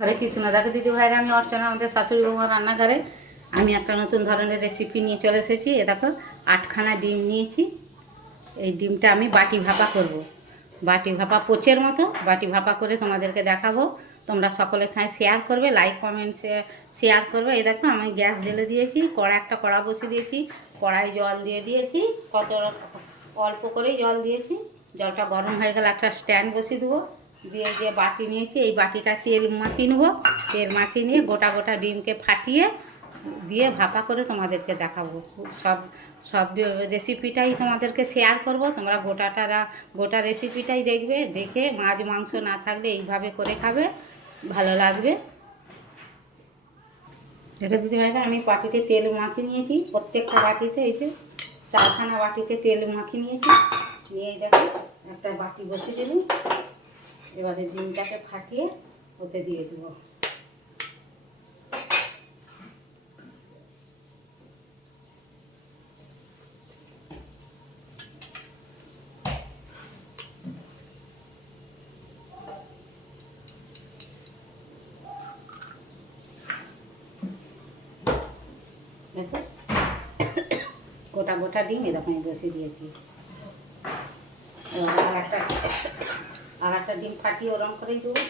হরে কৃষ্ণ। দেখো দিদি ভাইরা, আমি অর্চনা, আমাদের শাশুড়ি বৌমার রান্নাঘরে আমি একটা নতুন ধরনের রেসিপি নিয়ে চলে এসেছি। এ দেখো 8খানা ডিম নিয়েছি। এই ডিমটা আমি বাটি ভাপা করব। বাটি ভাপা পোচের মতো বাটি ভাপা করে তোমাদেরকে দেখাবো। তোমরা সকলের সাথে শেয়ার করবে, লাইক কমেন্ট শেয়ার করবে। এই দেখো আমি গ্যাস জ্বেলে দিয়েছি, একটা কড়া বসিয়ে দিয়েছি, কড়াই জল দিয়ে দিয়েছি, অল্প করেই জল দিয়েছি। জলটা গরম হয়ে গেলে একটা স্ট্যান্ড বসিয়ে দেবো। দিয়ে যে বাটি নিয়েছি, এই বাটিটা তেল মাখিয়ে নেবো। তেল মাখিয়ে নিয়ে গোটা গোটা ডিমকে ফাটিয়ে দিয়ে ভাপা করে তোমাদেরকে দেখাবো। সব সব রেসিপিটাই তোমাদেরকে শেয়ার করব। তোমরা গোটা রেসিপিটাই দেখবে, দেখে মাছ মাংস না থাকলে এইভাবে করে খাবে, ভালো লাগবে। দেখো দিদি ভাইরা, আমি বাটিতে তেল মাখিয়ে নিয়েছি। প্রত্যেকটা বাটিতে এই যে 4খানা বাটিতে তেল মাখিয়ে নিয়েছি। নিয়ে দেখো একটা বাটি বসিয়ে দিলাম। এবারে ডিমটাকে ফাটিয়ে ওতে দিয়ে দেবো। দেখো গোটা গোটা ডিম এরকম আমি বসিয়ে দিয়েছি। এবার আর একটা ডিম ফাটিয়ে ওরম করেই দেবো।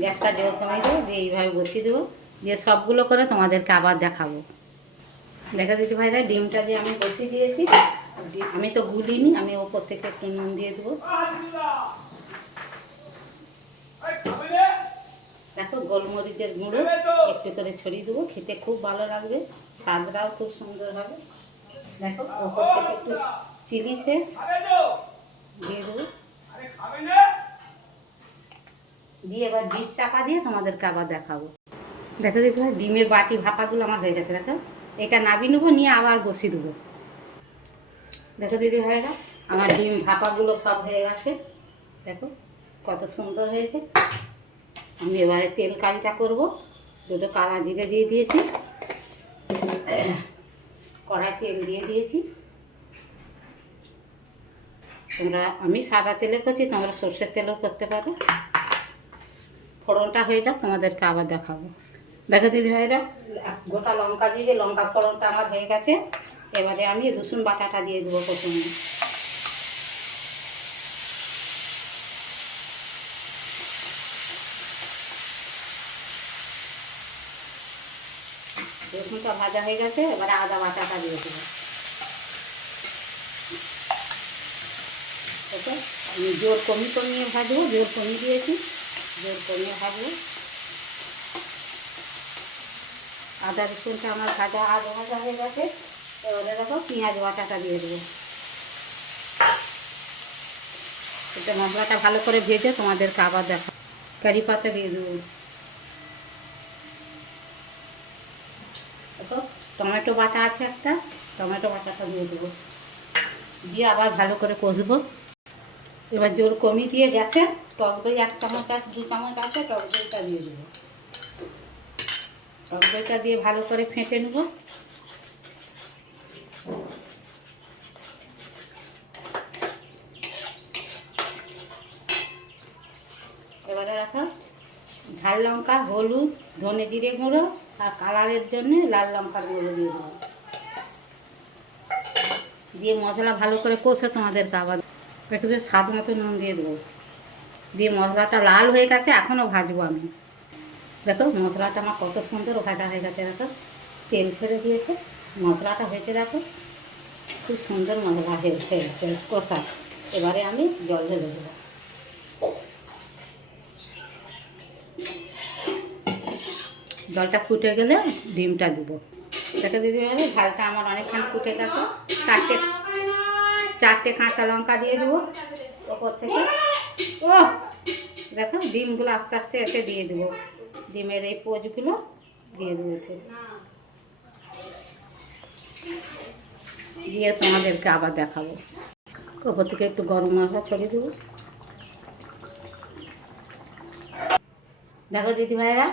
গ্যাসটা জোর কমিয়ে দেবো, দিয়ে এইভাবে বসিয়ে দেবো। দিয়ে সবগুলো করে তোমাদেরকে আবার দেখাবো। দেখা দিতে ভাইরা, ডিমটা যে আমি বসিয়ে দিয়েছি, আমি তো গুলিনি, আমি ওপর থেকে একটু নুন দিয়ে দেবো। দেখো গোলমরিচের গুঁড়ো একটু করে ছড়িয়ে দেবো, খেতে খুব ভালো লাগবে, স্বাদটাও খুব সুন্দর হবে। দেখো ওপর থেকে একটু চিলি ফ্লেক্স দিয়ে দেবো। দিয়ে এবার ডিশ চাপা দিয়ে তোমাদেরকে আবার দেখাবো। দেখো দিতে ভাই, ডিমের বাটি ভাপাগুলো আমার হয়ে গেছে। দেখো এটা নাবিয়ে নেবো, নিয়ে আবার বসিয়ে দেবো। দেখো দিদি ভাইরা, আমার ডিম ভাপাগুলো সব হয়ে গেছে। দেখো কত সুন্দর হয়েছে। আমি এবারে তেল কালিটা করব। দুটো কালা জিরে দিয়ে দিয়েছি, কড়াই তেল দিয়ে দিয়েছি। আমি সাদা তেলে করছি, তোমরা সর্ষের তেলেও করতে পারো। ফোড়নটা হয়ে যাক, তোমাদেরকে আবার দেখাবো। দেখো দিদি ভাইরা, গোটা লঙ্কা দিয়ে লঙ্কা ফোড়নটা আমার হয়ে গেছে। এবারে আমি রসুন বাটাটা দিয়ে দেবো প্রথমে। রসুনটা ভাজা হয়ে গেছে, এবারে আদা বাটাটা দিয়ে দেবো। ওকে আমি জোর কমিয়ে ভাজবো, জোর কমিয়ে দিয়েছি, জোর কমিয়ে ভাজবো। আদা রসুনটা আমার ভাজা হয়ে গেছে। এবারে দেখো পেঁয়াজ বাটাটা দিয়ে দেবো। এটা মশলাটা ভালো করে ভেজে তোমাদেরকে আবার দেখো। কারি পাতা দিয়ে দেবো। দেখো টমেটো বাটা আছে একটা, টমেটো বাটাটা দিয়ে দেবো। দিয়ে আবার ভালো করে কষবো। এবার জোর কমিয়ে দিয়ে গ্যাসে টক দই 1 চামচ আছে, 2 চামচ আছে, টক দইটা দিয়ে দেবো। টক দইটা দিয়ে ভালো করে ফেটে নেব। এবারে দেখো ঝাল লঙ্কা, হলুদ, ধনে জিরে গুঁড়ো আর কালারের জন্য লাল লঙ্কার গুঁড়ো দিয়ে দেবো। দিয়ে মশলা ভালো করে কষে তোমাদেরকে আবার একটু স্বাদ মতো নুন দিয়ে দেবো। দিয়ে মশলাটা লাল হয়ে গেছে, এখনও ভাজবো আমি। দেখো মশলাটা আমার কত সুন্দর ভাজা হয়ে গেছে। দেখো তেল ছেড়ে দিয়েছে, মশলাটা হয়েছে। দেখো খুব সুন্দর মশলা হয়েছে কষা। এবারে আমি জল ঢেলে দেবো। জলটা ফুটে গেলে ডিমটা দেবো। দেখো দিদি ভাই, ঝালটা আমার অনেকখানি ফুটে গেছে। চারটে কাঁচা লঙ্কা দিয়ে দেবো ওপর থেকে। ও দেখো ডিমগুলো আস্তে আস্তে এতে দিয়ে দেবো। ডিমের এই পোচগুলো দিয়ে দেবো এতে। দিয়ে তোমাদেরকে আবার দেখাবো। ওপর থেকে একটু গরম মশলা ছড়িয়ে দেবো। দেখো দিদি ভাইরা,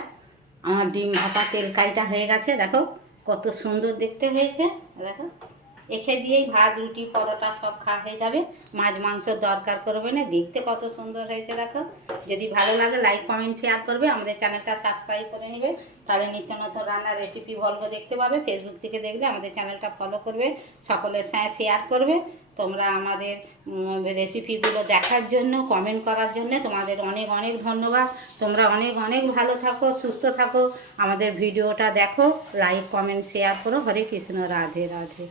আমার ডিম ভাপা তেল কারিটা হয়ে গেছে। দেখো কত সুন্দর দেখতে হয়েছে দেখো। এখে দিয়েই ভাত রুটি পরোটা সব খাওয়া হয়ে যাবে, মাছ মাংস দরকার করবে না। দেখতে কত সুন্দর হয়েছে দেখো। যদি ভালো লাগে লাইক কমেন্ট শেয়ার করবে, আমাদের চ্যানেলটা সাবস্ক্রাইব করে নেবে, তাহলে নিত্য নতুন রান্নার রেসিপি ভল্গ দেখতে পাবে। ফেসবুক থেকে দেখলে আমাদের চ্যানেলটা ফলো করবে, সকলের সাথে শেয়ার করবে। তোমরা আমাদের রেসিপিগুলো দেখার জন্য, কমেন্ট করার জন্য তোমাদের অনেক অনেক ধন্যবাদ। তোমরা অনেক অনেক ভালো থাকো, সুস্থ থাকো, আমাদের ভিডিওটা দেখো, লাইক কমেন্ট শেয়ার করো। হরে কৃষ্ণ, রাধে রাধে।